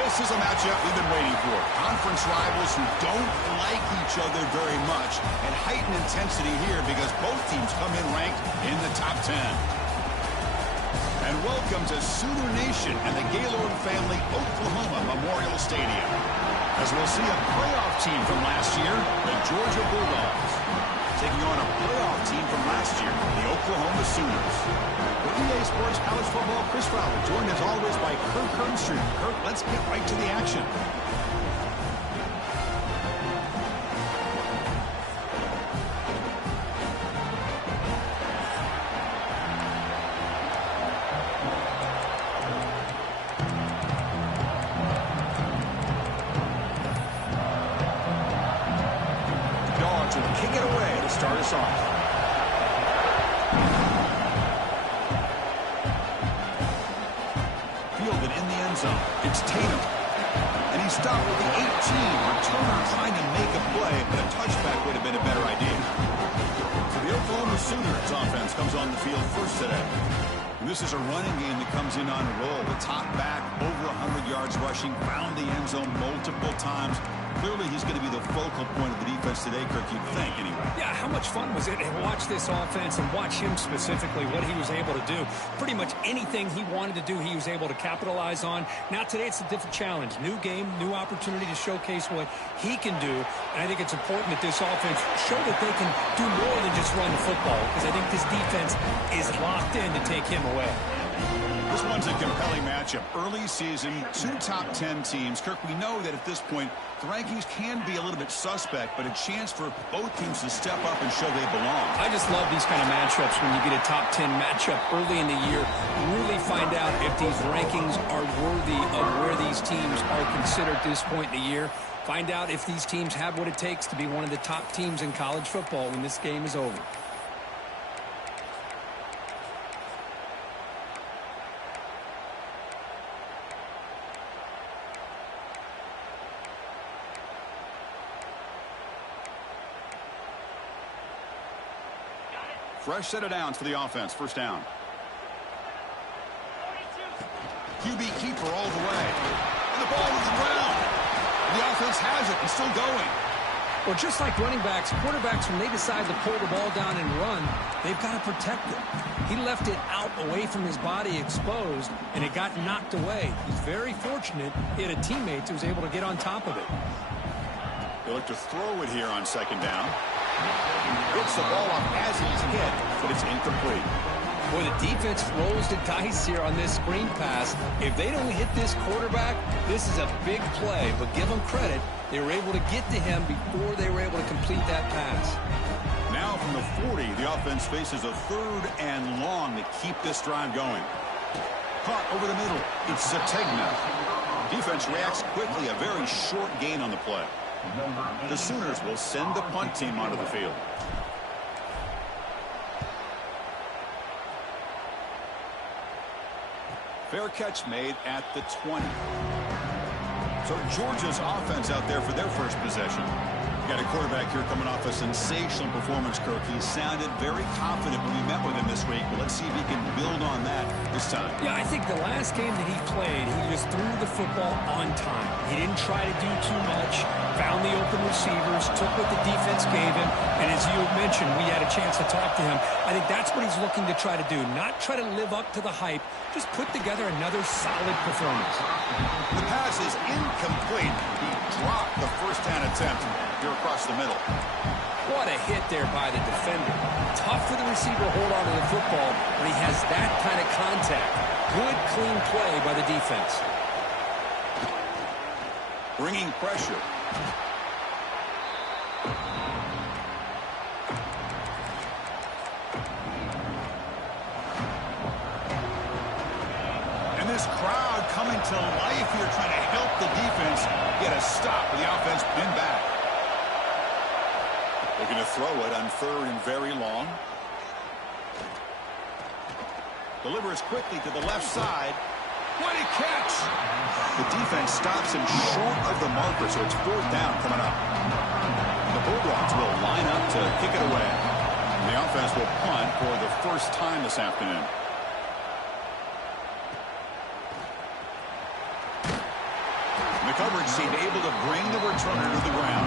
This is a matchup we've been waiting for. Conference rivals who don't like each other very much, and heightened intensity here because both teams come in ranked in the top 10. And welcome to Sooner Nation and the Gaylord Family Oklahoma Memorial Stadium, as we'll see a playoff team from last year, the Georgia Bulldogs, taking on a playoff team from last year, the Oklahoma Sooners. For EA Sports College Football, Chris Fowler, joined as always by Kirk Herbstreit. Kirk, let's get right to the action. Dogs will kick it away to start us off. It's Tatum, and he's stopped with the 18. Returner trying to make a play, but a touchback would have been a better idea. So the Oklahoma Sooners offense comes on the field first today. And this is a running game that comes in on a roll. The top back, over 100 yards rushing, found the end zone multiple times. Clearly, he's going to be the focal point of the defense today, Kirk, you'd think, anyway. Yeah, how much fun was it to watch this offense and watch him specifically, what he was able to do. Pretty much anything he wanted to do, he was able to capitalize on. Now, today, it's a different challenge. New game, new opportunity to showcase what he can do. And I think it's important that this offense show that they can do more than just run the football, because I think this defense is locked in to take him away. This one's a compelling matchup. Early season, two top 10 teams. Kirk, we know that at this point, the rankings can be a little bit suspect, but a chance for both teams to step up and show they belong. I just love these kind of matchups when you get a top 10 matchup early in the year. Really find out if these rankings are worthy of where these teams are considered at this point in the year. Find out if these teams have what it takes to be one of the top teams in college football when this game is over. Fresh set of downs for the offense. First down. QB keeper all the way. And the ball to the ground. The offense has it and still going. Well, just like running backs, quarterbacks, when they decide to pull the ball down and run, they've got to protect it. He left it out away from his body exposed, and it got knocked away. He's very fortunate he had a teammate who was able to get on top of it. They look to throw it here on second down. Gets the ball off as he's hit, but it's incomplete. Boy, the defense rolls the dice here on this screen pass. If they don't hit this quarterback, this is a big play. But give them credit, they were able to get to him before they were able to complete that pass. Now from the 40, the offense faces a third and long to keep this drive going. Caught over the middle. It's Zategna. Defense reacts quickly. A very short gain on the play. The Sooners will send the punt team onto the field. Fair catch made at the 20. So Georgia's offense out there for their first possession. Got a quarterback here coming off a sensational performance, Kirk. He sounded very confident when we met with him this week. But let's see if he can build on that this time. Yeah, I think the last game that he played, he just threw the football on time. He didn't try to do too much, found the open receivers, took what the defense gave him, and as you mentioned, we had a chance to talk to him. I think that's what he's looking to try to do, not try to live up to the hype, just put together another solid performance. The pass is incomplete. He dropped the first down attempt here across the middle. What a hit there by the defender. Tough for the receiver to hold on to the football when he has that kind of contact. Good, clean play by the defense. Bringing pressure. And this crowd coming to life here, trying to help the defense get a stop with the offense pinned back. Looking to throw it on third and very long. Delivers quickly to the left side. What a catch! The defense stops him short of the marker, so it's fourth down coming up. The Bulldogs will line up to kick it away. And the offense will punt for the first time this afternoon. The coverage team able to bring the returner to the ground.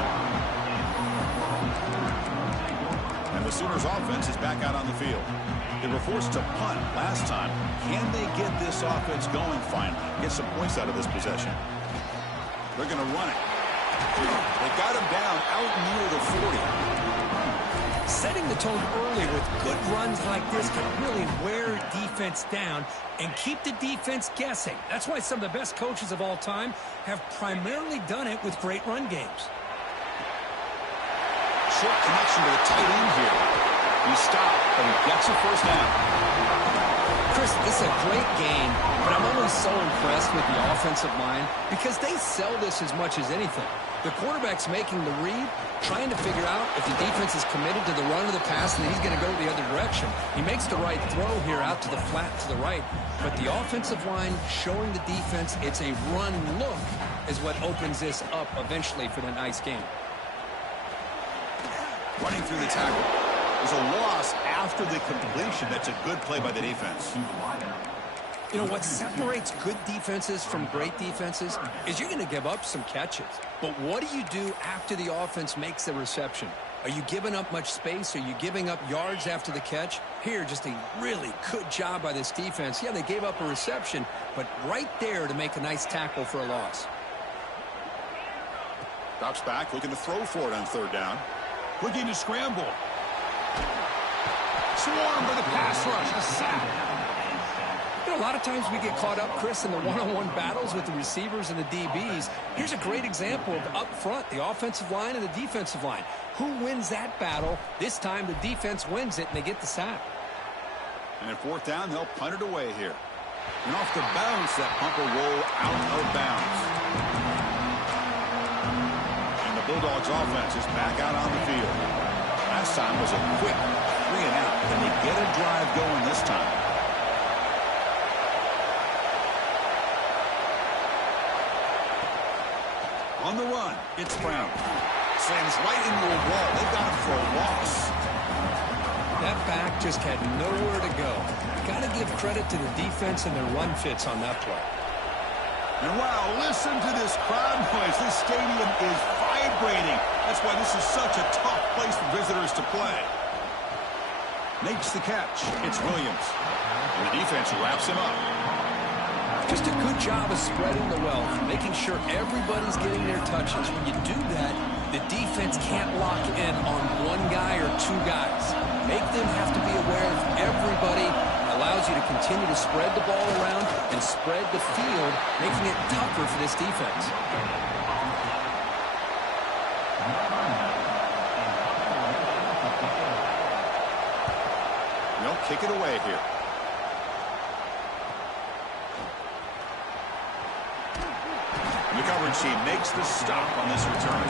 And the Sooners offense is back out on the field. They were forced to punt last time. Can they get this offense going finally? Get some points out of this possession. They're going to run it. They got him down out near the 40. Setting the tone early with good runs like this can really wear defense down and keep the defense guessing. That's why some of the best coaches of all time have primarily done it with great run games. Short connection to the tight end here. He stopped, but he gets a first down. Chris, this is a great game, but I'm always so impressed with the offensive line because they sell this as much as anything. The quarterback's making the read, trying to figure out if the defense is committed to the run or the pass, and then he's going to go the other direction. He makes the right throw here out to the flat to the right, but the offensive line showing the defense it's a run look is what opens this up eventually for the nice game. Running through the tackle. There's a loss after the completion. That's a good play by the defense. You know, what separates good defenses from great defenses is you're going to give up some catches. But what do you do after the offense makes the reception? Are you giving up much space? Are you giving up yards after the catch? Here, just a really good job by this defense. Yeah, they gave up a reception, but right there to make a nice tackle for a loss. Drops back, looking to throw for it on third down. Looking to scramble. Swarm by the pass rush. A sack. You know, a lot of times we get caught up, Chris, in the one-on-one battles with the receivers and the DBs. Here's a great example of up front, the offensive line and the defensive line. Who wins that battle? This time the defense wins it, and they get the sack. And at fourth down, they'll punt it away here. And off the bounce, that punt will roll out of bounds. And the Bulldogs offense is back out on the field. Last time was a quick 3-and-out. Can they get a drive going this time? On the run, it's Brown. Slams right into a wall. They've got him for a loss. That back just had nowhere to go. Got to give credit to the defense and their run fits on that play. And wow, listen to this crowd noise. This stadium is vibrating. That's why this is such a tough place for visitors to play. Makes the catch. It's Williams. And the defense wraps him up. Just a good job of spreading the wealth, making sure everybody's getting their touches. When you do that, the defense can't lock in on one guy or two guys. Make them have to be aware of everybody. It allows you to continue to spread the ball around and spread the field, making it tougher for this defense. They'll kick it away here. The coverage team makes the stop on this return.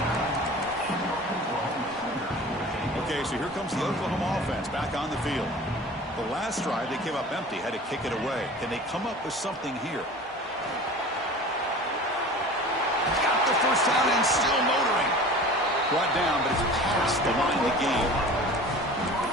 Okay, so here comes the Oklahoma offense back on the field. The last drive, they came up empty, had to kick it away. Can they come up with something here? Got the first down and still motoring. Brought down, but it's past the line of the game.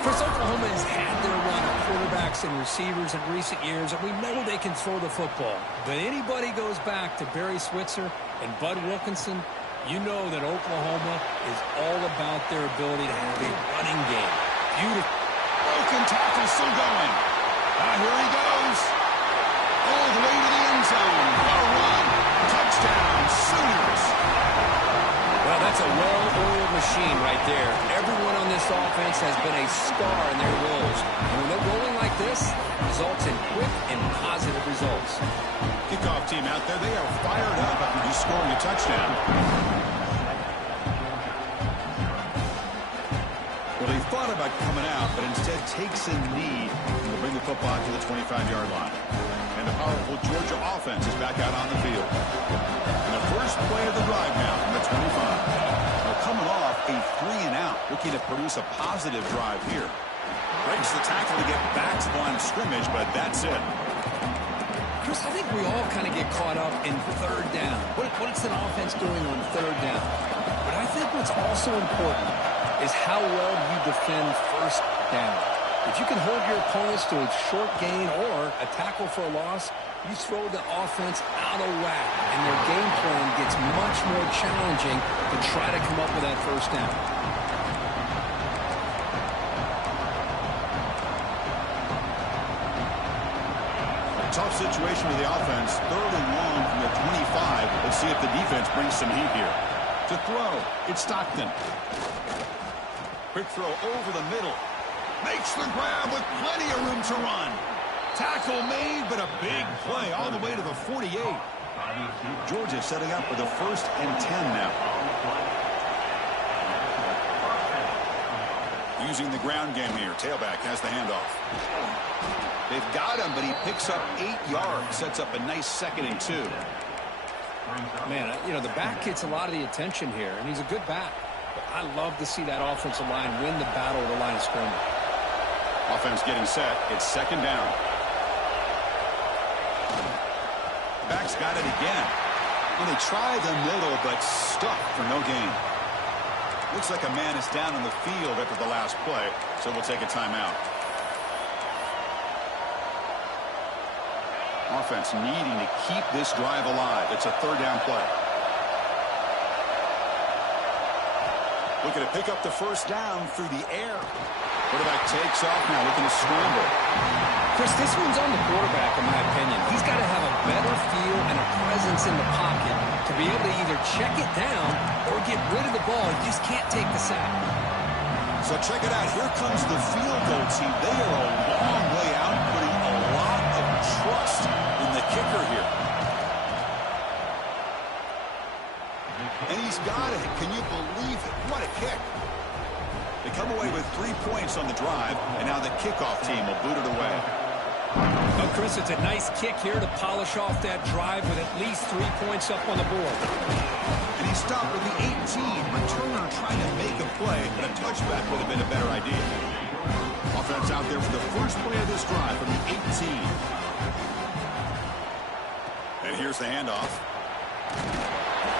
Chris, Oklahoma has had their run of quarterbacks and receivers in recent years, and we know they can throw the football. But anybody goes back to Barry Switzer and Bud Wilkinson, you know that Oklahoma is all about their ability to have a running game. Beautiful. Broken tackle still going. Here he goes. All the way to the end zone. What a run. Touchdown, Sooners. Well, that's a well-oiled machine right there. Everyone on this offense has been a star in their roles. And when they're rolling like this, results in quick and positive results. Kickoff team out there, they are fired up after just scoring a touchdown. Well, they thought about coming out, but instead takes a knee to bring the football to the 25-yard line. And the powerful Georgia offense is back out on the field. And the first play of the drive now from the 25. They're coming off a 3-and-out, looking to produce a positive drive here. Breaks the tackle to get back to the line of scrimmage, but that's it. Chris, I think we all kind of get caught up in third down. What's an offense doing on third down? But I think what's also important is how well you defend first down. If you can hold your opponents to a short gain or a tackle for a loss, you throw the offense out of whack, and their game plan gets much more challenging to try to come up with that first down. Tough situation with the offense. 3rd and long from the 25. Let's see if the defense brings some heat here. To throw, it's Stockton. Quick throw over the middle. Makes the grab with plenty of room to run. Tackle made, but a big play all the way to the 48. Georgia setting up for the 1st and 10 now. Using the ground game here. Tailback has the handoff. They've got him, but he picks up 8 yards. Sets up a nice 2nd and 2. Man, you know, the back gets a lot of the attention here, and he's a good back. But I love to see that offensive line win the battle of the line of scrimmage. Offense getting set. It's 2nd down. Back's got it again. Well, they try the middle, but stuck for no gain. Looks like a man is down on the field after the last play, so we'll take a timeout. Offense needing to keep this drive alive. It's a 3rd down play. Looking to pick up the 1st down through the air. Quarterback takes off now, looking to scramble. Chris, this one's on the quarterback, in my opinion. He's got to have a better feel and a presence in the pocket to be able to either check it down or get rid of the ball. He just can't take the sack. So check it out. Here comes the field goal team. They are a long way out, putting a lot of trust in the kicker here. And he's got it. Can you believe it? What a kick. They come away with 3 points on the drive, and now the kickoff team will boot it away. Well, Chris, it's a nice kick here to polish off that drive with at least 3 points up on the board. And he stopped with the 18. Returner trying to make a play, but a touchback would have been a better idea. Offense out there for the first play of this drive from the 18. And here's the handoff.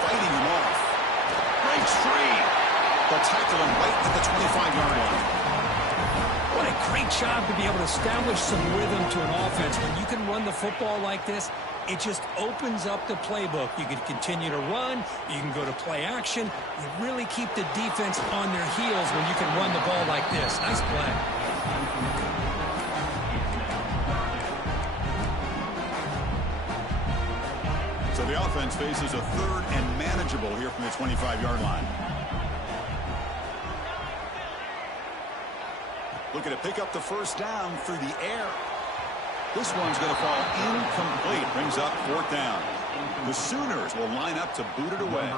Fighting him off. Breaks free. They'll tackle him right at the 25-yard line. What a great job to be able to establish some rhythm to an offense. When you can run the football like this, it just opens up the playbook. You can continue to run. You can go to play action. You really keep the defense on their heels when you can run the ball like this. Nice play. So the offense faces a 3rd and manageable here from the 25-yard line. Looking to pick up the 1st down through the air. This one's going to fall incomplete. Brings up 4th down. The Sooners will line up to boot it away.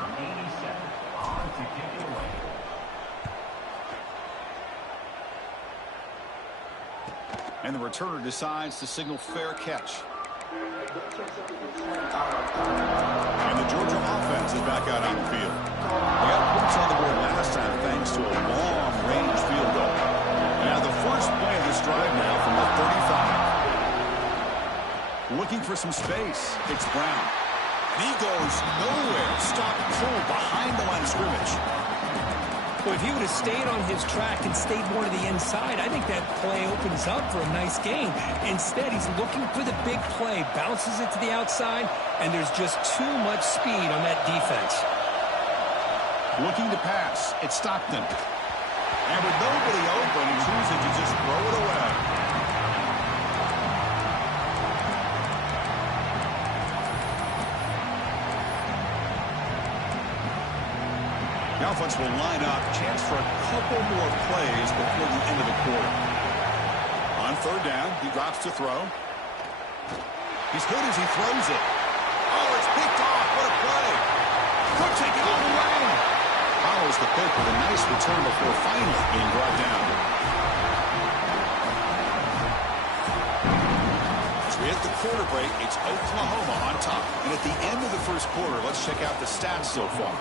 And the returner decides to signal fair catch. And the Georgia offense is back out on the field. They got points on the board last time thanks to a long-range field goal. Now the first play of this drive now from the 35. Looking for some space. It's Brown. And he goes nowhere. Stop cold behind the line of scrimmage. Well, if he would have stayed on his track and stayed more to the inside, I think that play opens up for a nice gain. Instead, he's looking for the big play, bounces it to the outside, and there's just too much speed on that defense. Looking to pass. It's Stockton. And with nobody open, he chooses to just throw it away. The offense will line up. Chance for a couple more plays before the end of the quarter. On 3rd down, he drops to throw. He's hit as he throws it. Oh, it's picked off. What a play. Could take it all the way. Follows the pick with a nice return before finally being brought down. As we hit the quarter break, it's Oklahoma on top. And at the end of the first quarter, let's check out the stats so far.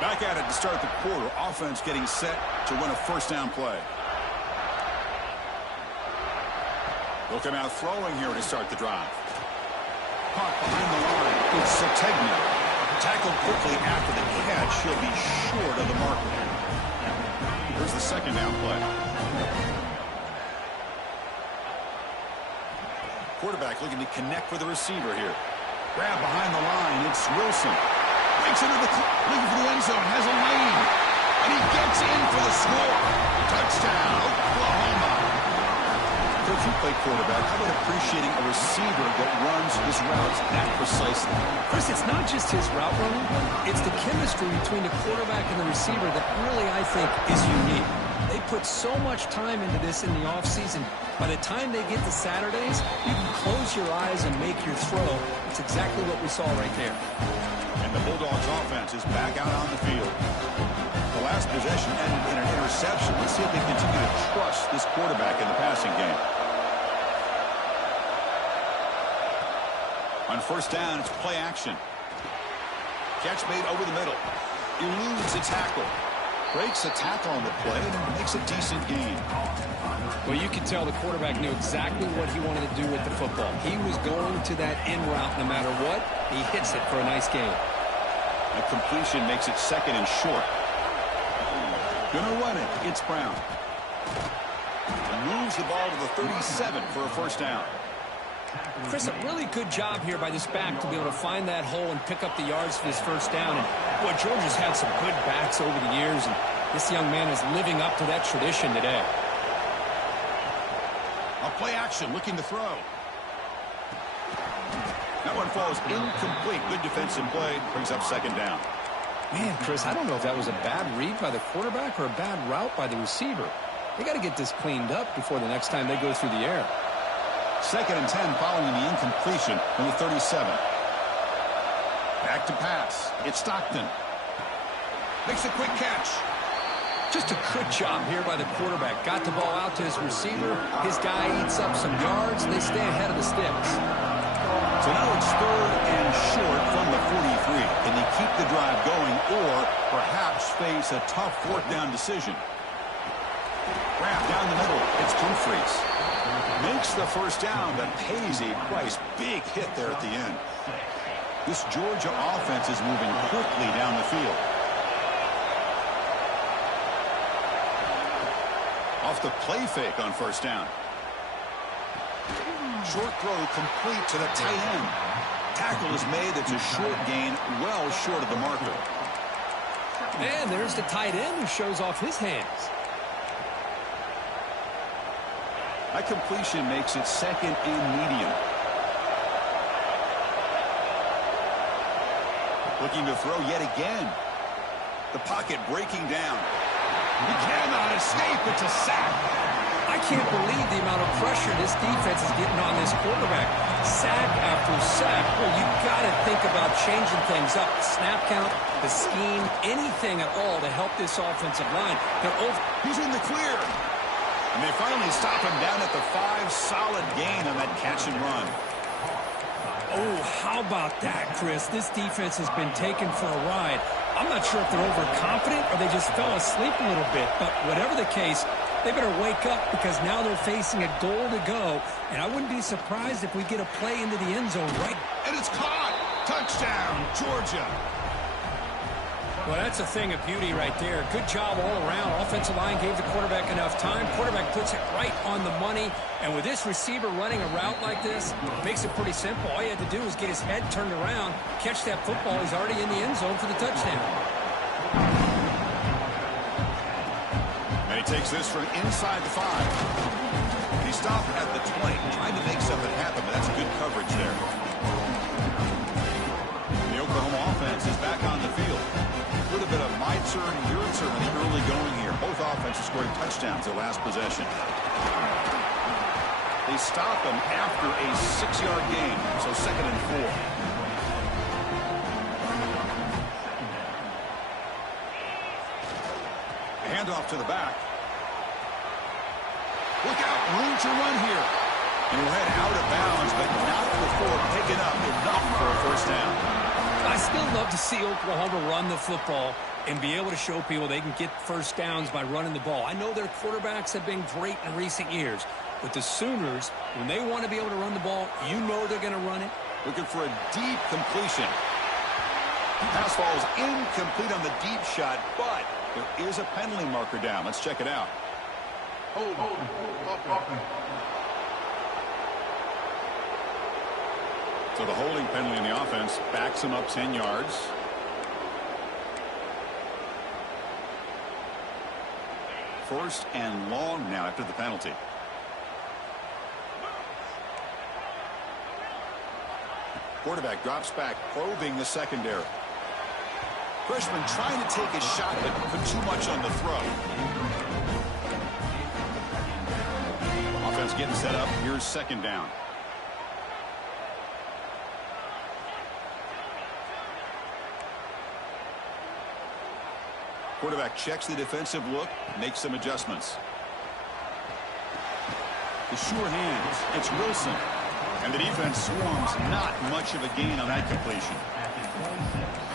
Back at it to start the quarter. Offense getting set to run a 1st down play. They'll come out throwing here to start the drive. Caught behind the line. It's Sategna. Tackled quickly after the catch. He'll be short of the marker. Here's the second down play. Quarterback looking to connect with the receiver here. Grab behind the line. It's Wilson. Breaks into looking for the end zone. Has a lane. And he gets in for the score. Touchdown, Oklahoma. If you play quarterback, how about appreciating a receiver that runs his routes that precisely? Chris, it's not just his route running. It's the chemistry between the quarterback and the receiver that really, I think, is unique. They put so much time into this in the offseason. By the time they get to Saturdays, you can close your eyes and make your throw. It's exactly what we saw right there. And the Bulldogs offense is back out on the field. The last possession ended in an interception. Let's see if they continue to trust this quarterback in the passing game. On first down, it's play action. Catch made over the middle. Eludes a tackle. Breaks a tackle on the play and makes a decent gain. Well, you can tell the quarterback knew exactly what he wanted to do with the football. He was going to that in route no matter what. He hits it for a nice gain. A completion makes it second and short. Gonna run it. It's Brown. And moves the ball to the 37 for a first down. Chris, a really good job here by this back to be able to find that hole and pick up the yards for this first down. And, boy, Georgia's had some good backs over the years, and this young man is living up to that tradition today. A play action, looking to throw. That one falls incomplete. Good defensive play. Brings up second down. Man, Chris, I don't know if that was a bad read by the quarterback or a bad route by the receiver. They got to get this cleaned up before the next time they go through the air. Second and 10 following the incompletion from the 37. Back to pass. It's Stockton. Makes a quick catch. Just a good job here by the quarterback. Got the ball out to his receiver. His guy eats up some yards, and they stay ahead of the sticks. So now it's third and short from the 43. Can they keep the drive going or perhaps face a tough fourth down decision? Grab down the middle. It's Humphreys. Makes the first down, but pays a price. Big hit there at the end. This Georgia offense is moving quickly down the field. Off the play fake on first down. Short throw complete to the tight end. Tackle is made. That's a short gain, well short of the marker. And there's the tight end who shows off his hands. That completion makes it second and medium. Looking to throw yet again. The pocket breaking down. He cannot escape. It's a sack. I can't believe the amount of pressure this defense is getting on this quarterback. Sack after sack. Well, you got to think about changing things up. Snap count, the scheme, anything at all to help this offensive line. They're over. He's in the clear. And they finally stop him down at the 5. Solid gain on that catch and run. Oh, how about that, Chris? This defense has been taken for a ride. I'm not sure if they're overconfident or they just fell asleep a little bit. But whatever the case, they better wake up because now they're facing a goal to go. And I wouldn't be surprised if we get a play into the end zone right. And it's caught. Touchdown, Georgia. Well, that's a thing of beauty right there. Good job all around. Offensive line gave the quarterback enough time. Quarterback puts it right on the money. And with this receiver running a route like this, makes it pretty simple. All you had to do is get his head turned around, catch that football. He's already in the end zone for the touchdown. And he takes this from inside the 5. He stopped at the 20, trying to make something happen, but that's good coverage there. The Oklahoma offense is back on the field. A little bit of my turn, your turn in the early going here. Both offenses scoring touchdowns their last possession. They stop him after a 6-yard gain, so second and 4. Handoff to the back. Look out, room to run here. And we'll head out of bounds, but not before picking up enough for a first down. I still love to see Oklahoma run the football and be able to show people they can get first downs by running the ball. I know their quarterbacks have been great in recent years, but the Sooners, when they want to be able to run the ball, you know they're going to run it. Looking for a deep completion. Pass falls incomplete on the deep shot, but there is a penalty marker down. Let's check it out. So the holding penalty in the offense backs him up 10 yards. First and long now after the penalty. Quarterback drops back, probing the secondary. Freshman trying to take a shot, but put too much on the throw. Offense getting set up. Here's second down. Quarterback checks the defensive look, makes some adjustments. The sure hands. It's Wilson. And the defense swarms. Not much of a gain on that completion.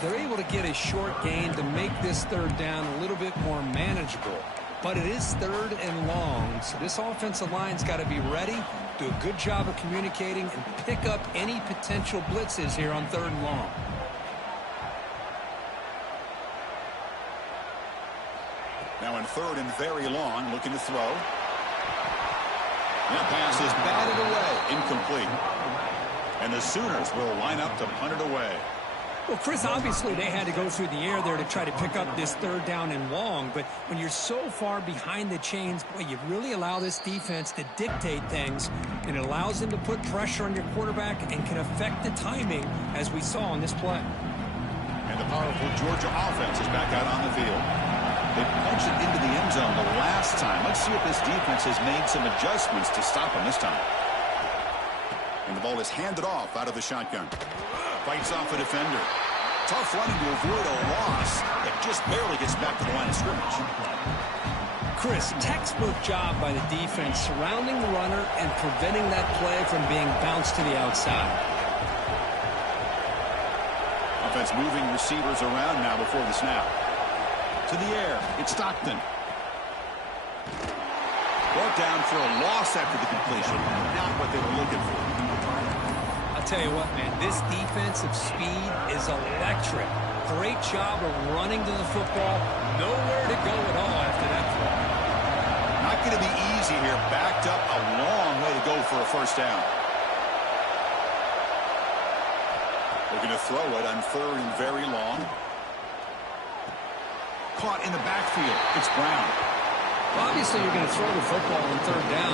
They're able to get a short gain to make this third down a little bit more manageable. But it is third and long, so this offensive line's got to be ready, do a good job of communicating, and pick up any potential blitzes here on third and long. Now in third and very long, looking to throw. That pass is batted away, incomplete. And the Sooners will line up to punt it away. Well, Chris, obviously they had to go through the air there to try to pick up this third down and long, but when you're so far behind the chains, boy, you really allow this defense to dictate things, and it allows them to put pressure on your quarterback and can affect the timing, as we saw on this play. And the powerful Georgia offense is back out on the field. They punched it into the end zone the last time. Let's see if this defense has made some adjustments to stop them this time. And the ball is handed off out of the shotgun. Fights off a defender. Tough running to avoid a loss. It just barely gets back to the line of scrimmage. Chris, textbook job by the defense surrounding the runner and preventing that play from being bounced to the outside. Offense moving receivers around now before the snap. To the air, it's Stockton. Brought down for a loss after the completion. Not what they were looking for. I'll tell you what, man, this defensive speed is electric. Great job of running to the football. Nowhere to go at all after that throw. Not going to be easy here. Backed up a long way to go for a first down. Looking to throw it on third and very long. Caught in the backfield. It's Brown. Well, obviously, you're going to throw the football on third down.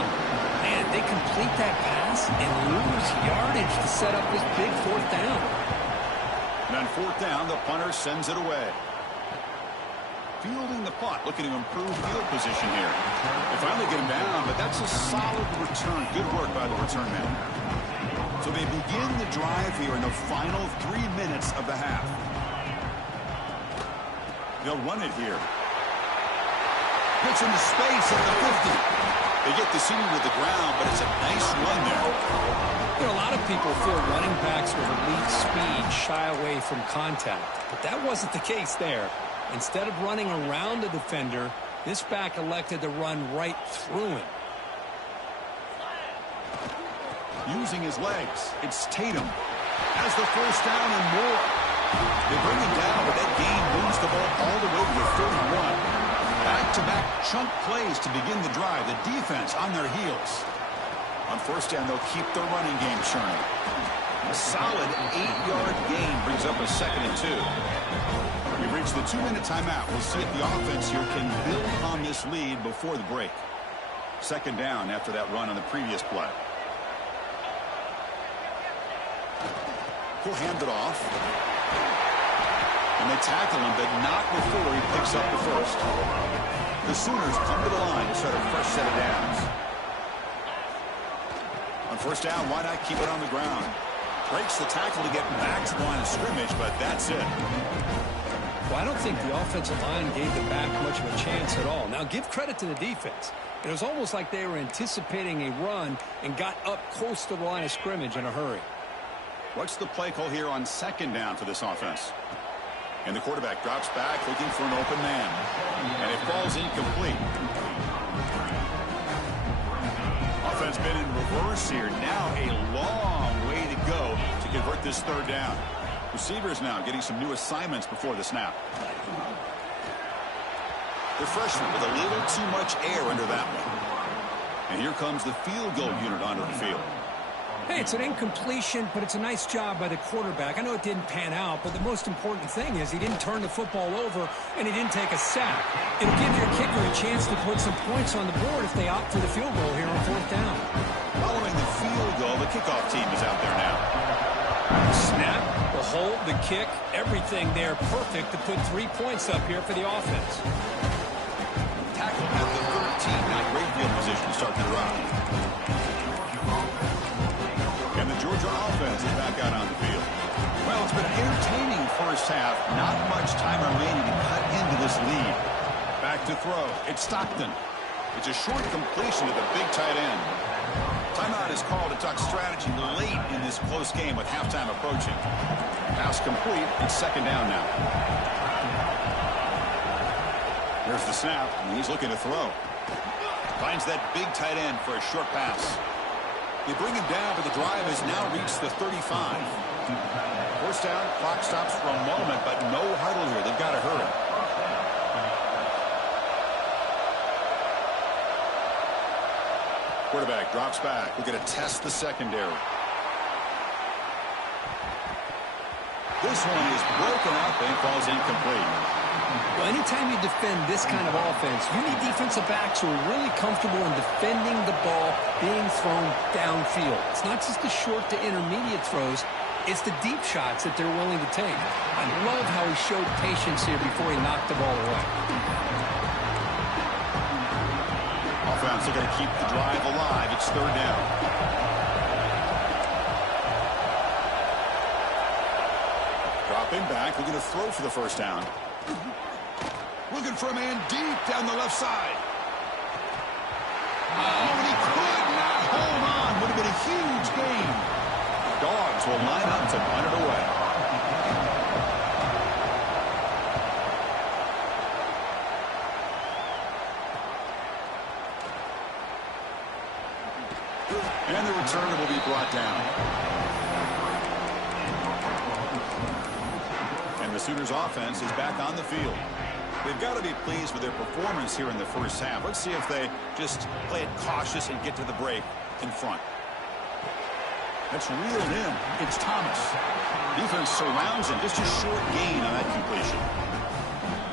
Man, they complete that pass and lose yardage to set up this big fourth down. And on fourth down, the punter sends it away. Fielding the punt, looking to improve field position here. They finally get him down, but that's a solid return. Good work by the return man. So they begin the drive here in the final 3 minutes of the half. They'll run it here. Gets into space at the 50. They get the senior to the ground, but it's a nice run there. You know, a lot of people feel running backs with elite speed shy away from contact, but that wasn't the case there. Instead of running around the defender, this back elected to run right through him. Using his legs, it's Tatum. Has the first down and more. They bring him down, but that gain moves the ball all the way to the 31. Back-to-back chunk plays to begin the drive. The defense on their heels. On first down, they'll keep their running game churning. A solid 8-yard gain brings up a 2nd and 2. We've reached the 2-minute timeout. We'll see if the offense here can build on this lead before the break. 2nd down after that run on the previous play. He'll hand it off. And they tackle him, but not before he picks up the first. The Sooners come to the line to start a fresh set of downs. On first down, why not keep it on the ground? Breaks the tackle to get back to the line of scrimmage, but that's it. Well, I don't think the offensive line gave the back much of a chance at all. Now, give credit to the defense. It was almost like they were anticipating a run and got up close to the line of scrimmage in a hurry. What's the play call here on 2nd down for this offense? And the quarterback drops back looking for an open man. And it falls incomplete. Offense been in reverse here. Now a long way to go to convert this 3rd down. Receivers now getting some new assignments before the snap. The freshman with a little too much air under that one. And here comes the field goal unit onto the field. Hey, it's an incompletion, but it's a nice job by the quarterback. I know it didn't pan out, but the most important thing is he didn't turn the football over and he didn't take a sack. It'll give your kicker a chance to put some points on the board if they opt for the field goal here on 4th down. Following the field goal, the kickoff team is out there now. Snap, the hold, the kick, everything there perfect to put 3 points up here for the offense. Tackle at the 13, not great field position to start the drive. And the Georgia offense is back out on the field. Well, it's been an entertaining first half. Not much time remaining to cut into this lead. Back to throw. It's Stockton. It's a short completion to the big tight end. Timeout is called to talk strategy late in this close game with halftime approaching. Pass complete. It's 2nd down now. There's the snap, and he's looking to throw. Finds that big tight end for a short pass. They bring him down, but the drive has now reached the 35. 1st down, clock stops for a moment, but no huddle here. They've got to hurry. Quarterback drops back. We're going to test the secondary. This one is broken up and falls incomplete. Well, anytime you defend this kind of offense, you need defensive backs who are really comfortable in defending the ball being thrown downfield. It's not just the short to intermediate throws. It's the deep shots that they're willing to take. I love how he showed patience here before he knocked the ball away. Offense looking to keep the drive alive. It's 3rd down. Dropping back. We're going to throw for the 1st down. Looking for a man deep down the left side. Oh, and he could not hold on. Would have been a huge gain. Dogs will line up to punt it away. And the return will be brought down. And the Sooners offense is back on the field. They've got to be pleased with their performance here in the first half. Let's see if they just play it cautious and get to the break in front. That's reeled in. It's Thomas. Defense surrounds him. Just a short gain on that completion.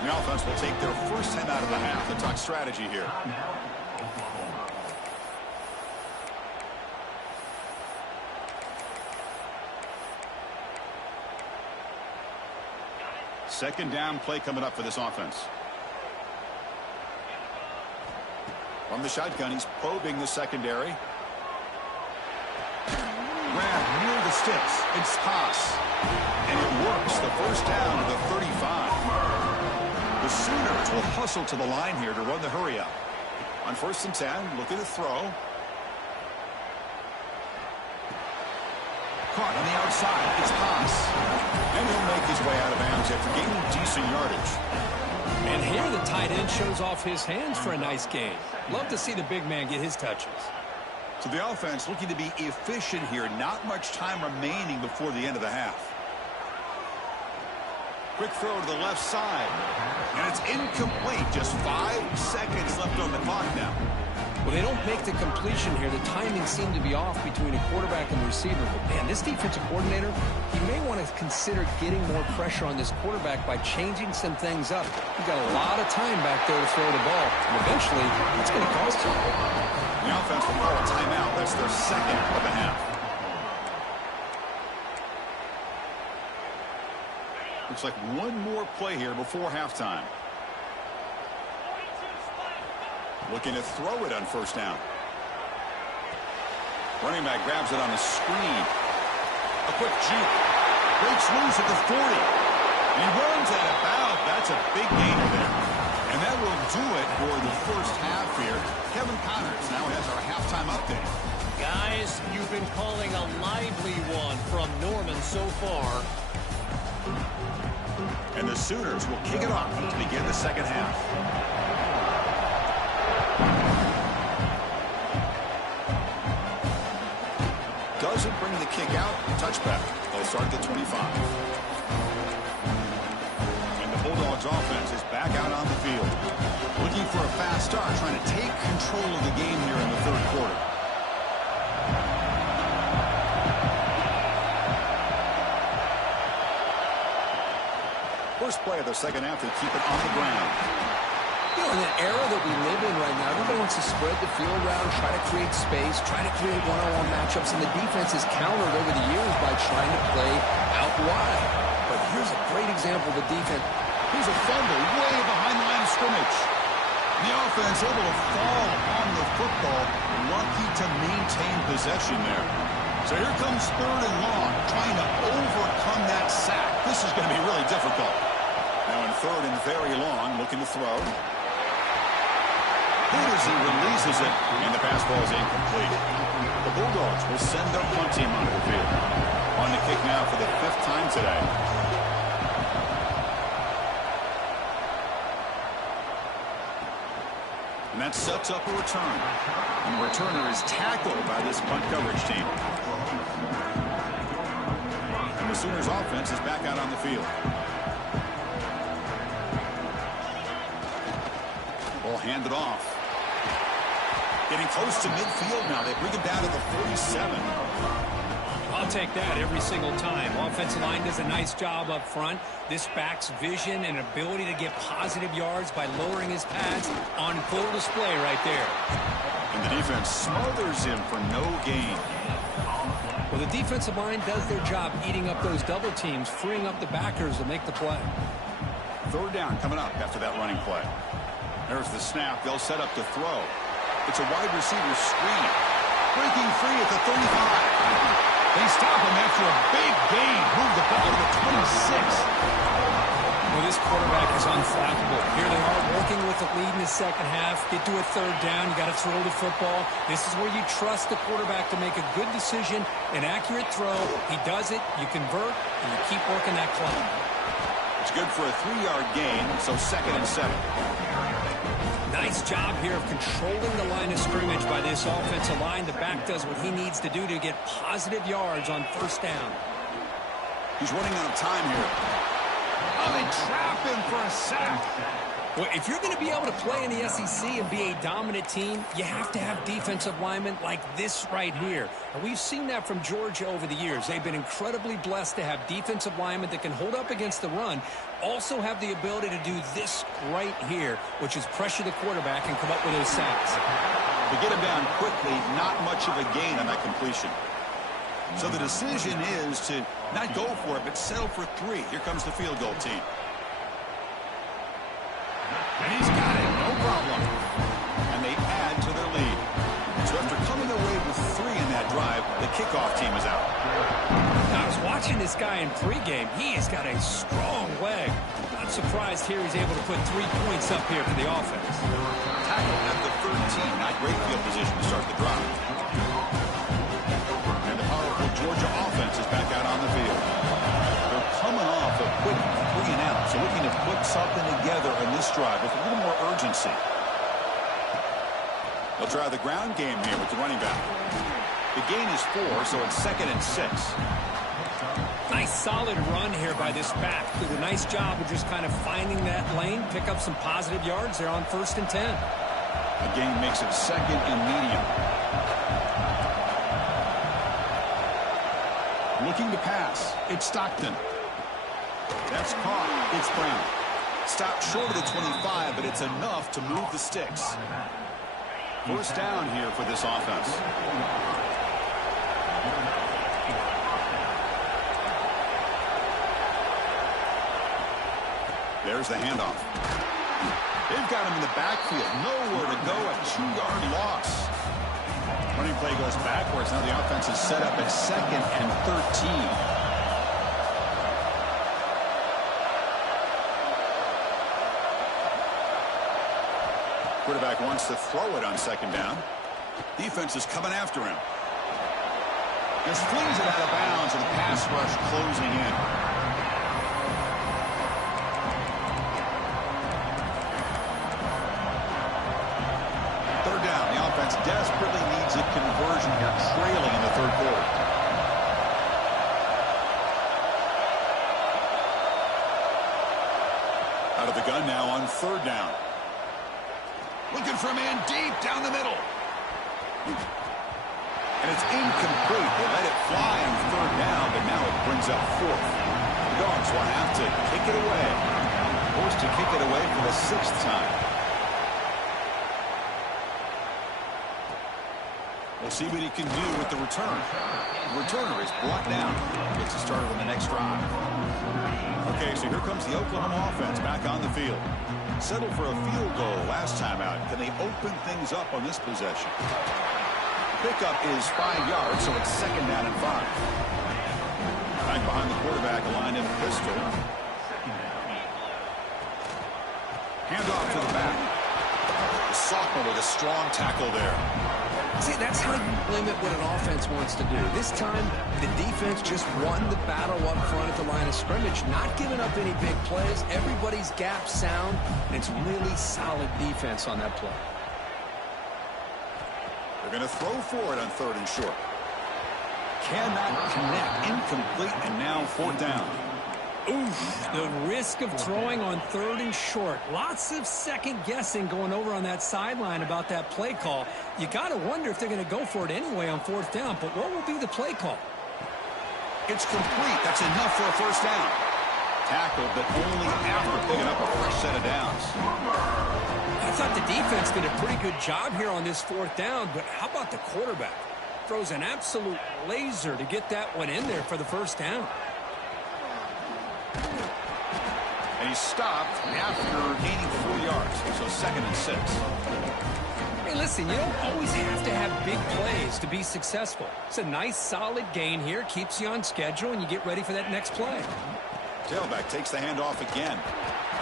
The offense will take their first time out of the half to talk strategy here. Second down play coming up for this offense. From the shotgun, he's probing the secondary. Ran near the sticks. It's Haas. And it works. The 1st down to the 35. The Sooners will hustle to the line here to run the hurry up. On 1st and 10, looking to throw. Caught on the outside. It's Haas. And he'll make his way out of bounds after gaining decent yardage. And here the tight end shows off his hands for a nice gain. Love to see the big man get his touches. So the offense looking to be efficient here. Not much time remaining before the end of the half. Quick throw to the left side. And it's incomplete. Just 5 seconds left on the clock now. Well, they don't make the completion here. The timing seemed to be off between a quarterback and the receiver. But, man, this defensive coordinator, he may want to consider getting more pressure on this quarterback by changing some things up. He's got a lot of time back there to throw the ball. And eventually, it's going to cost him. The offense will call a timeout. That's their 2nd of the half. Looks like one more play here before halftime. Looking to throw it on 1st down. Running back grabs it on the screen. A quick juke. Breaks loose at the 40. He runs out of bounds. That's a big gainer there. And that will do it for the first half here. Kevin Connors now has our halftime update. Guys, you've been calling a lively one from Norman so far. And the Sooners will kick it off to begin the second half. Doesn't bring the kick out. Touchback. They'll start at the 25. Sooners offense is back out on the field. Looking for a fast start, trying to take control of the game here in the third quarter. First play of the second half, they keep it on the ground. You know, in the era that we live in right now, everybody wants to spread the field around, try to create space, try to create one-on-one matchups, and the defense is countered over the years by trying to play out wide. But here's a great example of the defense. Here's a fumble way behind the line of scrimmage. The offense able to fall on the football, lucky to maintain possession there. So here comes third and long, trying to overcome that sack. This is going to be really difficult. Now in third and very long, looking to throw. As he releases it, and the pass ball is incomplete. The Bulldogs will send their punt team onto the field. On the kick now for the 5th time today. And that sets up a return. And the returner is tackled by this punt coverage team. And the Sooners offense is back out on the field. Ball handed off. Getting close to midfield now. They bring him down to the 47. I'll take that every single time. Offensive line does a nice job up front. This back's vision and ability to get positive yards by lowering his pads on full display right there. And the defense smothers him for no gain. Well, the defensive line does their job eating up those double teams, freeing up the backers to make the play. Third down coming up after that running play. There's the snap. They'll set up to throw. It's a wide receiver screen. Breaking free at the 35. They stop him after a big gain. Move the ball to the 26. Well, this quarterback is unflappable. Here they are working with the lead in the second half. Get to a third down. You got to throw the football. This is where you trust the quarterback to make a good decision, an accurate throw. He does it. You convert, and you keep working that clock. It's good for a 3-yard gain, so 2nd and 7. Nice job here of controlling the line of scrimmage by this offensive line. The back does what he needs to do to get positive yards on first down. He's running out of time here. Oh, they trap him for a sack. Well, if you're going to be able to play in the SEC and be a dominant team, you have to have defensive linemen like this right here. And we've seen that from Georgia over the years. They've been incredibly blessed to have defensive linemen that can hold up against the run, also have the ability to do this right here, which is pressure the quarterback and come up with those sacks. To get him down quickly, not much of a gain on that completion. So the decision is to not go for it, but settle for 3. Here comes the field goal team. And he's got it, no problem. And they add to their lead. So after coming away with 3 in that drive, the kickoff team is out. I was watching this guy in pregame. He has got a strong leg. Not surprised here he's able to put 3 points up here for the offense. Tackle at the 13. Not great field position to start the drive. And the powerful Georgia offense is back out on the field. They're coming off a quick 3 and out, so looking to put something together in this drive with a little more urgency. They'll try the ground game here with the running back. The gain is 4, so it's 2nd and 6. Nice solid run here by this back. Did a nice job of just kind of finding that lane, pick up some positive yards there on 1st and 10. The gain makes it 2nd and medium. Looking to pass. It's Stockton. That's caught. It's Brown. Stopped short of the 25, but it's enough to move the sticks. First down here for this offense. There's the handoff. They've got him in the backfield. Nowhere to go. A 2-yard loss. Running play goes backwards. Now the offense is set up at 2nd and 13. Quarterback wants to throw it on 2nd down. Defense is coming after him. Just flings it out of bounds, and the pass rush closing in. Third down. The offense desperately needs a conversion here, trailing in the third quarter. Out of the third down. Looking for a man deep down the middle. And it's incomplete. They let it fly on third down, but now it brings up fourth. The Dogs will have to kick it away. Forced to kick it away for the sixth time. We'll see what he can do with the return. The returner is brought down. Gets it started on the next drive. Okay, so here comes the Oklahoma offense back on the field. Settled for a field goal last time out. Can they open things up on this possession? Pickup is 5 yards, so it's second down and 5. Back behind the quarterback, aligned in pistol. Handoff to the back. The sophomore with a strong tackle there. See, that's how you limit what an offense wants to do. This time, the defense just won the battle up front at the line of scrimmage, not giving up any big plays. Everybody's gap sound, and it's really solid defense on that play. They're going to throw for it on third and short. Cannot connect. Incomplete, and now fourth down. Oof, the risk of throwing on third and short. Lots of second guessing going over on that sideline about that play call. You got to wonder if they're going to go for it anyway on fourth down, but what will be the play call? It's complete. That's enough for a first down. Tackled, but only after picking up a fresh set of downs. I thought the defense did a pretty good job here on this fourth down, but how about the quarterback? Throws an absolute laser to get that one in there for the first down. And he stopped after gaining 4 yards, so second and 6. Hey, listen, you don't always have to have big plays to be successful. It's a nice, solid gain here, keeps you on schedule, and you get ready for that next play. Tailback takes the handoff again.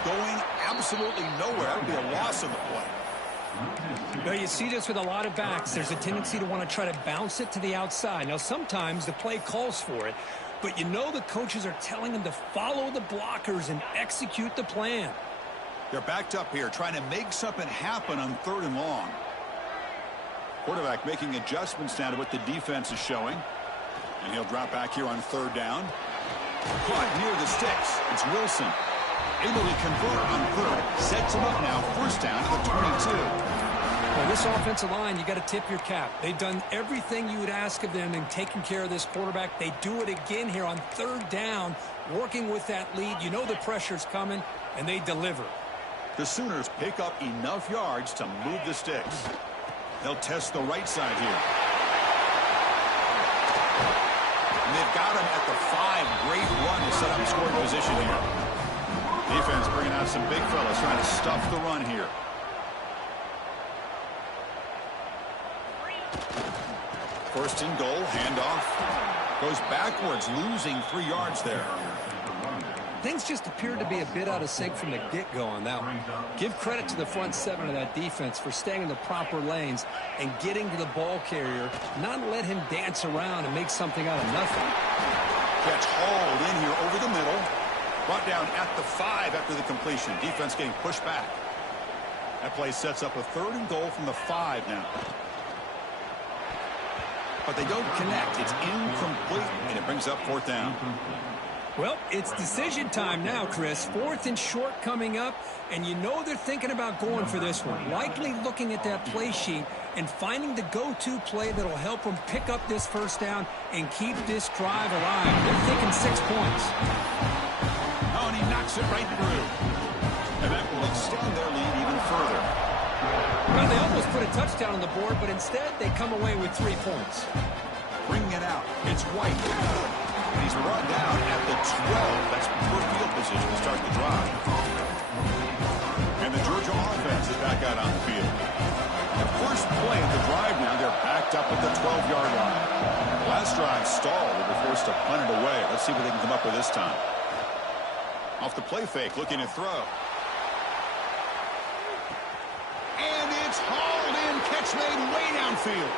Going absolutely nowhere. That would be a loss of the play. Now, you see this with a lot of backs. There's a tendency to want to try to bounce it to the outside. Now, sometimes the play calls for it, but you know the coaches are telling them to follow the blockers and execute the plan. They're backed up here, trying to make something happen on third and long. Quarterback making adjustments now to what the defense is showing. And he'll drop back here on third down. Caught near the sticks. It's Wilson. Able to convert on third. Sets him up now. First down to the 22. Well, this offensive line, you got to tip your cap. They've done everything you would ask of them in taking care of this quarterback. They do it again here on third down, working with that lead. You know the pressure's coming, and they deliver. The Sooners pick up enough yards to move the sticks. They'll test the right side here. And they've got him at the 5. Great run to set up scoring position here. Defense bringing out some big fellas trying to stuff the run here. First and goal, handoff. Goes backwards, losing 3 yards there. Things just appeared to be a bit out of sync from the get-go on that one. Give credit to the front seven of that defense for staying in the proper lanes and getting to the ball carrier, not let him dance around and make something out of nothing. Catch hauled in here over the middle. Brought down at the 5 after the completion. Defense getting pushed back. That play sets up a third and goal from the 5 now. But they don't connect. It's incomplete, and it brings up fourth down. Well, it's decision time now, Chris. Fourth and short coming up, and you know they're thinking about going for this one. Likely looking at that play sheet and finding the go-to play that'll help them pick up this first down and keep this drive alive. They're thinking 6 points. Oh, and he knocks it right through. And that will extend their lead even further. Well, they almost put a touchdown on the board, but instead they come away with 3 points. Bringing it out. It's White. And he's brought down at the 12. That's per field position to start the drive. And the Georgia offense is back out on the field. The first play of the drive now, they're backed up at the 12-yard line. The last drive stalled. They were forced to punt it away. Let's see what they can come up with this time. Off the play fake, looking to throw. And it's hauled in. Catch made way downfield.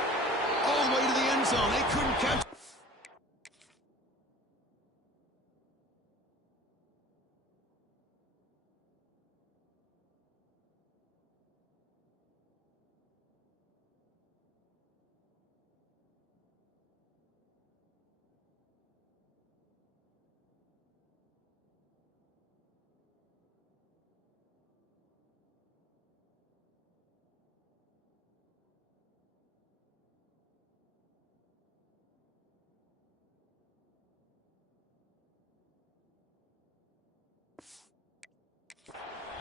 All the way to the end zone. They couldn't catch.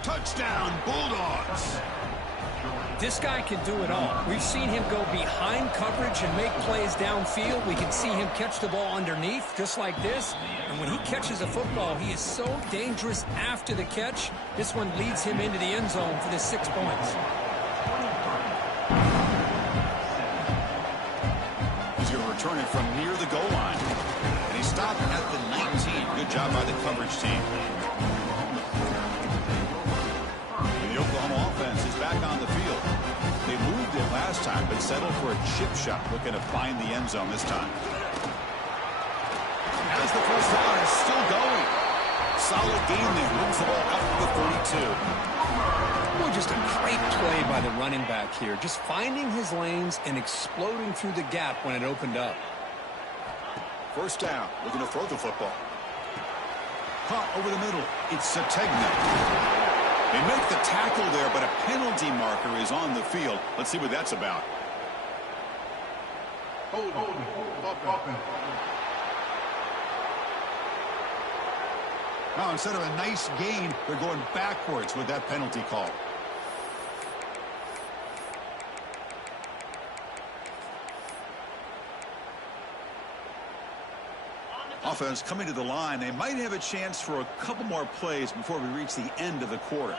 Touchdown, Bulldogs. This guy can do it all. We've seen him go behind coverage and make plays downfield. We can see him catch the ball underneath, just like this. And when he catches a football, he is so dangerous after the catch. This one leads him into the end zone for the 6 points. He's going to return it from near the goal line. And he stopped at the 19. Good job by the coverage team. The Oklahoma offense is back on the field. They moved it last time, but settled for a chip shot, looking to find the end zone this time. As the first down is still going. Solid game there. Moves the ball up to the 42. Well, just a great play by the running back here. Just finding his lanes and exploding through the gap when it opened up. First down. Looking to throw the football. Caught over the middle. It's Sategna. They make the tackle there, but a penalty marker is on the field. Let's see what that's about. Now, instead of a nice gain, they're going backwards with that penalty call. Offense coming to the line. They might have a chance for a couple more plays before we reach the end of the quarter.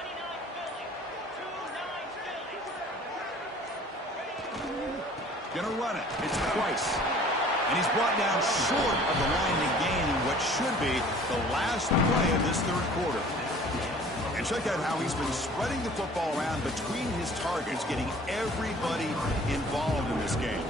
Gonna run it. It's Price. And he's brought down short of the line to gain in what should be the last play of this third quarter. And check out how he's been spreading the football around between his targets, getting everybody involved in this game.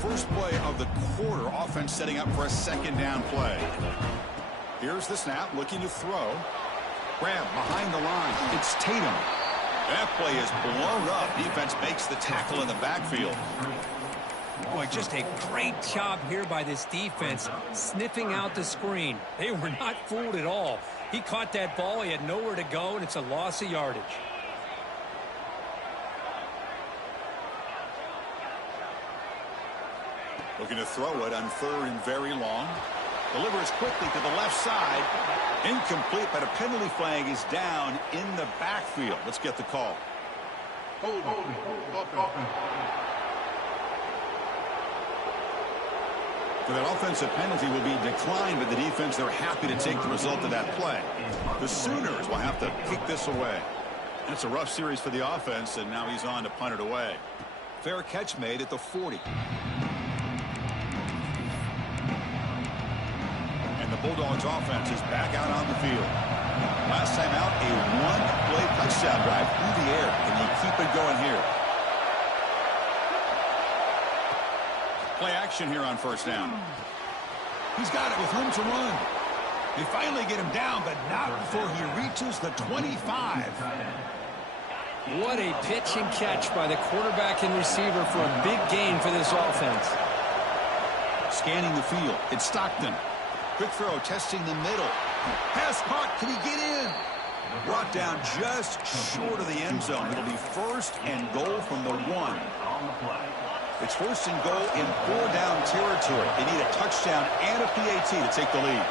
First play of the quarter. Offense setting up for a second down play. Here's the snap, looking to throw. Grab behind the line. It's Tatum. That play is blown up. Defense makes the tackle in the backfield. Boy, just a great job here by this defense, sniffing out the screen. They were not fooled at all. He caught that ball. He had nowhere to go, and it's a loss of yardage. Looking to throw it on third and very long. Delivers quickly to the left side. Incomplete, but a penalty flag is down in the backfield. Let's get the call. For that offensive penalty will be declined, but the defense, they're happy to take the result of that play. The Sooners will have to kick this away. That's a rough series for the offense, and now he's on to punt it away. Fair catch made at the 40. The Bulldogs offense is back out on the field. Last time out, a one-play touchdown drive through the air. Can you keep it going here? Play action here on first down. He's got it with room to run. They finally get him down, but not before he reaches the 25. What a pitch and catch by the quarterback and receiver for a big gain for this offense. Scanning the field. It's Stockton. Quick throw, testing the middle. Pass caught. Can he get in? Brought down just short of the end zone. It'll be first and goal from the 1. It's first and goal in 4-down territory. They need a touchdown and a PAT to take the lead.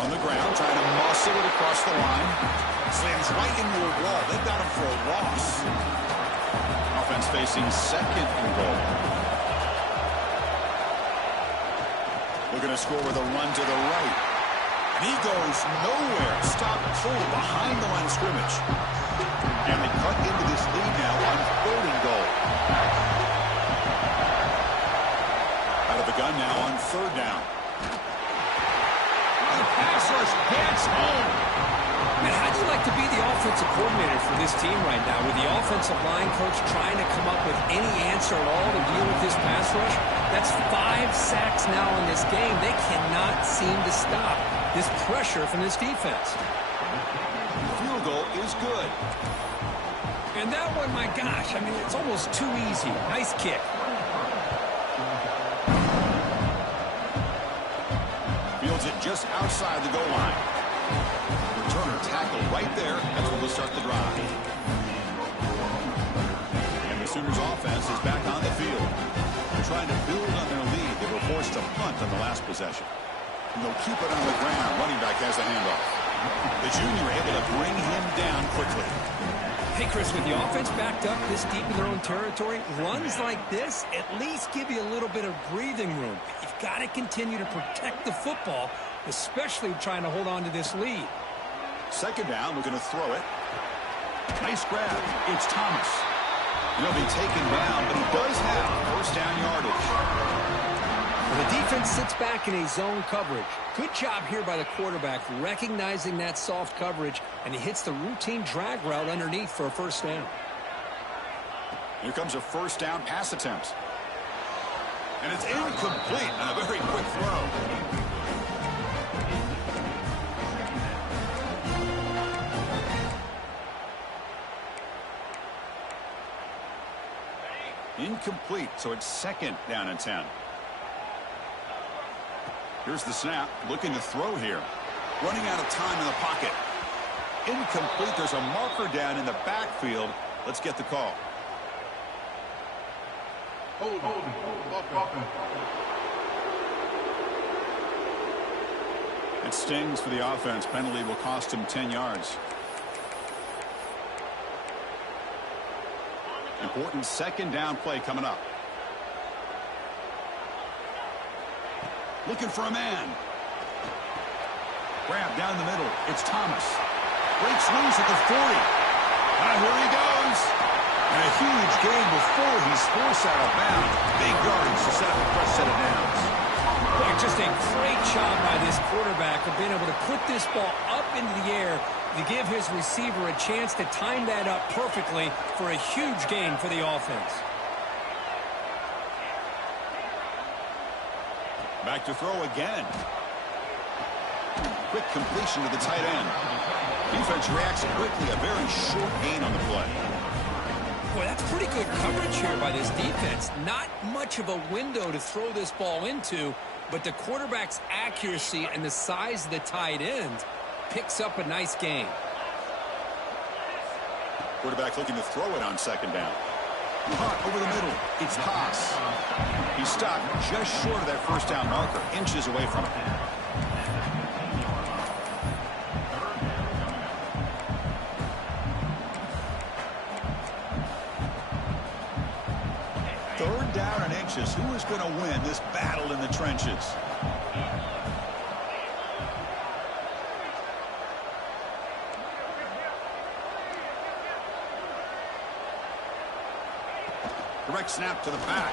On the ground, trying to muscle it across the line. Slams right into a wall. They've got him for a loss. Offense facing second and goal. Looking to score with a run to the right. And he goes nowhere. Stopped cold behind the line of scrimmage. And they cut into this lead now on third and goal. Out of the gun now on third down. The pass rush gets home. Man, how'd you like to be the offensive coordinator for this team right now, with the offensive line coach trying to come up with any answer at all to deal with this pass rush? That's 5 sacks now in this game. They cannot seem to stop this pressure from this defense. The field goal is good. And that one, my gosh, I mean, it's almost too easy. Nice kick. Fields it just outside the goal line. Returner tackle right there. That's where we'll start the drive. And the Sooners offense is back on the field. They're trying to build on their lead. They were forced to punt on the last possession. And they'll keep it on the ground. Running back has the handoff. The junior able to bring him down quickly. Hey, Chris, with the offense backed up this deep in their own territory, runs like this at least give you a little bit of breathing room. You've got to continue to protect the football, especially trying to hold on to this lead. Second down, we're going to throw it. Nice grab. It's Thomas. He'll be taken down, but he does have first down yardage. The defense sits back in a zone coverage. Good job here by the quarterback recognizing that soft coverage, and he hits the routine drag route underneath for a first down. Here comes a first down pass attempt. And it's incomplete on a very quick throw. Incomplete, so it's second down and 10. Here's the snap, looking to throw here. Running out of time in the pocket. Incomplete, there's a marker down in the backfield. Let's get the call. It stings for the offense. Penalty will cost him 10 yards. Important second down play coming up. Looking for a man. Grab down the middle. It's Thomas. Breaks loose at the 40. Here he goes. And a huge gain before he's forced out of bounds. Big yardage to set up the first set of downs. Boy, just a great job by this quarterback of being able to put this ball up into the air to give his receiver a chance to time that up perfectly for a huge gain for the offense. Back to throw again. Quick completion to the tight end. Defense reacts quickly. A very short gain on the play. Boy, that's pretty good coverage here by this defense. Not much of a window to throw this ball into, but the quarterback's accuracy and the size of the tight end picks up a nice gain. Quarterback looking to throw it on second down. Caught over the middle. It's Haas. He stopped just short of that first down marker, inches away from it. Third down and inches. Who is going to win this battle in the trenches? Direct snap to the back.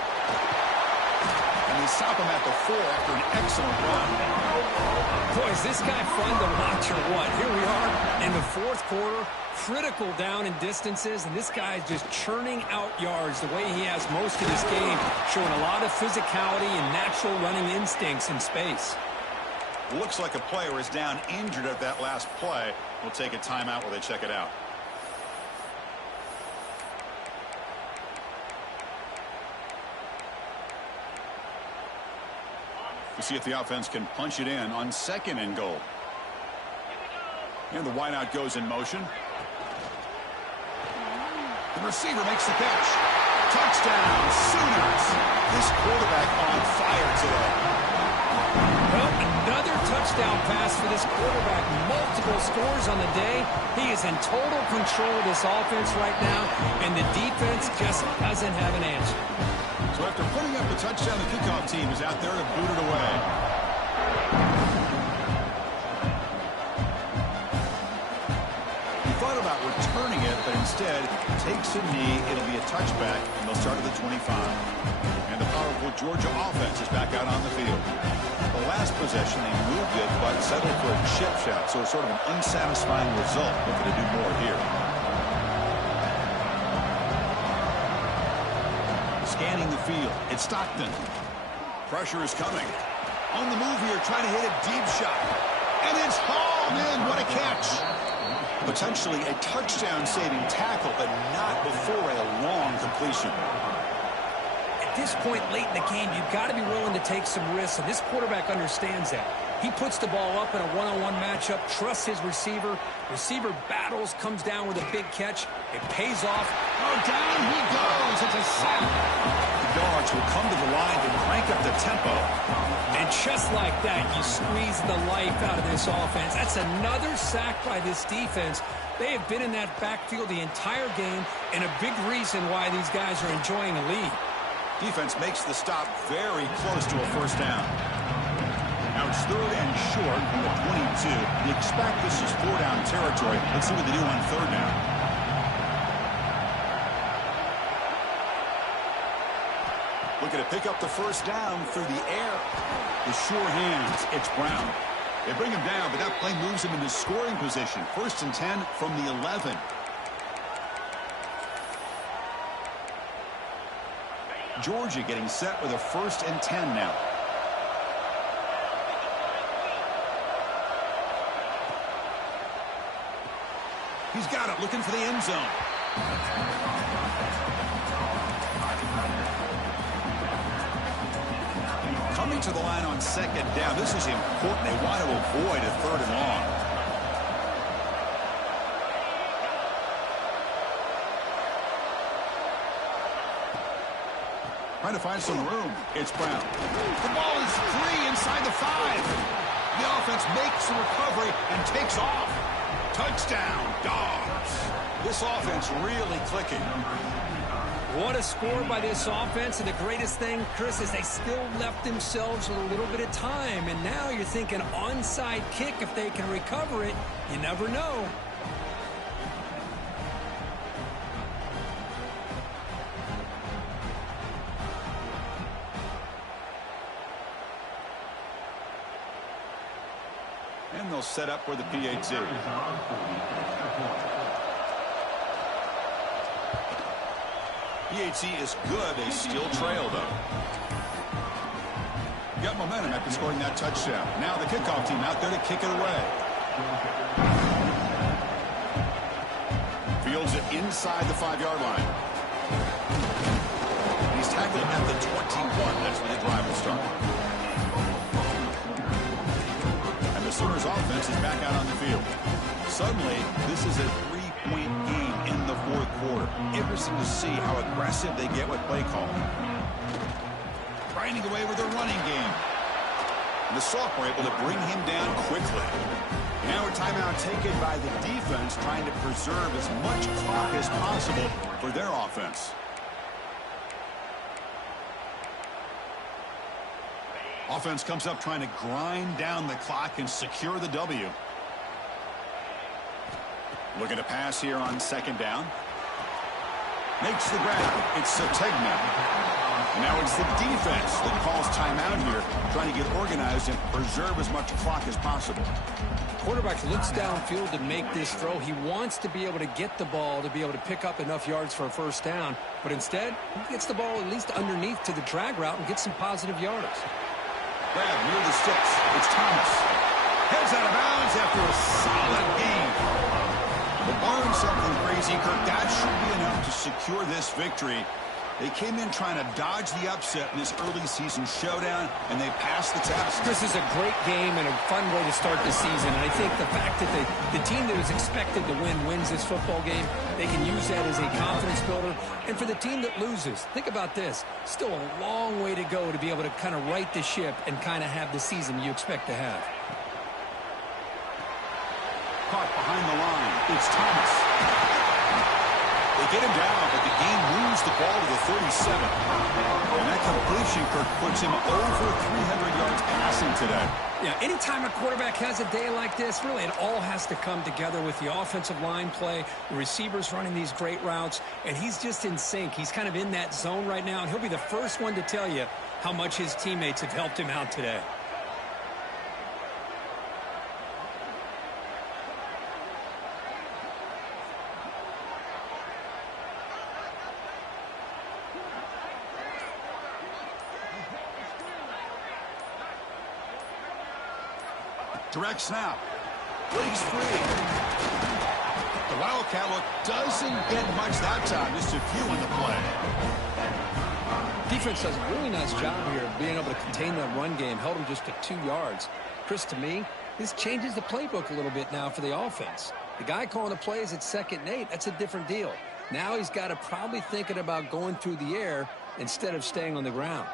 And they stop him at the 4 after an excellent run. Boy, is this guy fun to watch or what? Here we are in the fourth quarter, critical down and distances, and this guy is just churning out yards the way he has most of this game, showing a lot of physicality and natural running instincts in space. Looks like a player is down injured at that last play. We'll take a timeout while they check it out. We'll see if the offense can punch it in on second and goal. And the wideout goes in motion. The receiver makes the catch. Touchdown, Sooners. This quarterback on fire today. Well, another touchdown pass for this quarterback. Multiple scores on the day. He is in total control of this offense right now, and the defense just doesn't have an answer. So after putting up a touchdown, the kickoff team is out there to boot it away. He thought about returning it, but instead takes a knee. It'll be a touchback, and they'll start at the 25. And the powerful Georgia offense is back out on the field. The last possession, they moved it, but settled for a chip shot, so it's sort of an unsatisfying result. Looking to do more here. Scanning the field. It's Stockton. Pressure is coming. On the move here, trying to hit a deep shot. And it's hauled in. What a catch. Potentially a touchdown-saving tackle, but not before a long completion. At this point late in the game, you've got to be willing to take some risks, and this quarterback understands that. He puts the ball up in a one-on-one matchup, trusts his receiver. Receiver battles, comes down with a big catch. It pays off. Oh, down he goes. It's a sack. The Dogs will come to the line to crank up the tempo. And just like that, you squeeze the life out of this offense. That's another sack by this defense. They have been in that backfield the entire game, and a big reason why these guys are enjoying a lead. Defense makes the stop very close to a first down. Now it's 3rd and short from the 22. You expect this is 4-down territory. Let's see what they do on 3rd down. Looking to pick up the first down through the air. The sure hands. It's Brown. They bring him down, but that play moves him into scoring position. 1st and 10 from the 11. Georgia getting set with a 1st and 10 now. He's got it, looking for the end zone. Coming to the line on 2nd down. This is important. They want to avoid a 3rd and long. Trying to find some room. It's Brown. The ball is free inside the 5. The offense makes the recovery and takes off. Touchdown, Dogs. This offense really clicking. What a score by this offense, and the greatest thing, Chris, is they still left themselves with a little bit of time, and now you're thinking onside kick if they can recover it. You never know. And they'll set up for the PAT. PAT is good. They still trail, though. Got momentum after scoring that touchdown. Now the kickoff team out there to kick it away. Fields it inside the 5-yard line. He's tackled at the 21. That's where the drive will start. And the Sooners offense is back out on the field. Suddenly, this is a 3-point game in the 4th quarter. Interesting to see how aggressive they get with play calling. Grinding away with their running game. And the sophomore able to bring him down quickly. Now a timeout taken by the defense, trying to preserve as much clock as possible for their offense. Offense comes up trying to grind down the clock and secure the W. Looking to pass here on 2nd down. Makes the grab. It's Sategna. Now it's the defense that calls timeout here, trying to get organized and preserve as much clock as possible. Quarterback looks downfield to make this throw. He wants to be able to get the ball to be able to pick up enough yards for a first down, but instead, he gets the ball at least underneath to the drag route and gets some positive yards. Grab near the sticks. It's Thomas. Heads out of bounds after a solid game. But barring something crazy, Kirk, that should be enough to secure this victory. They came in trying to dodge the upset in this early season showdown, and they passed the test. This is a great game and a fun way to start the season. And I think the fact that the team that was expected to win wins this football game, they can use that as a confidence builder. And for the team that loses, think about this. Still a long way to go to be able to kind of right the ship and kind of have the season you expect to have. Caught behind the line. It's Thomas. They get him down, but the game moves the ball to the 37. And that completion, Kirk, puts him over 300 yards passing today. Yeah, anytime a quarterback has a day like this, really it all has to come together with the offensive line play, the receivers running these great routes, and he's just in sync. He's kind of in that zone right now, and he'll be the first one to tell you how much his teammates have helped him out today. Direct snap. Breaks free. The Wildcat look doesn't get much that time. Just a few on the play. Defense does a really nice job here of being able to contain that run game. Held him just to 2 yards. Chris, to me, this changes the playbook a little bit now for the offense. The guy calling the plays at 2nd and 8, that's a different deal. Now he's got to probably thinking about going through the air instead of staying on the ground.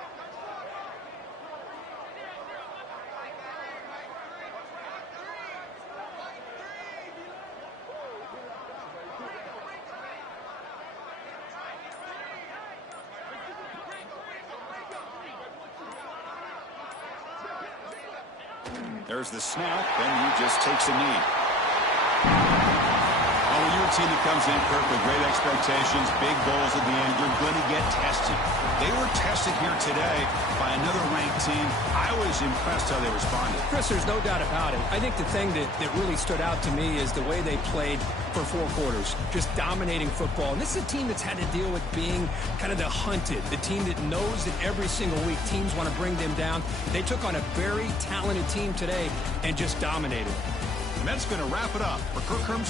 There's the snap, and he just takes a knee. Oh, when you're a team that comes in, Kirk, with great expectations, big goals at the end, you're going to get tested. They were tested here today by another ranked team. I was impressed how they responded. Chris, there's no doubt about it. I think the thing that really stood out to me is the way they played for 4 quarters, just dominating football. And this is a team that's had to deal with being kind of the hunted, the team that knows that every single week teams want to bring them down. They took on a very talented team today and just dominated. And that's going to wrap it up for Kirk Herbstreit.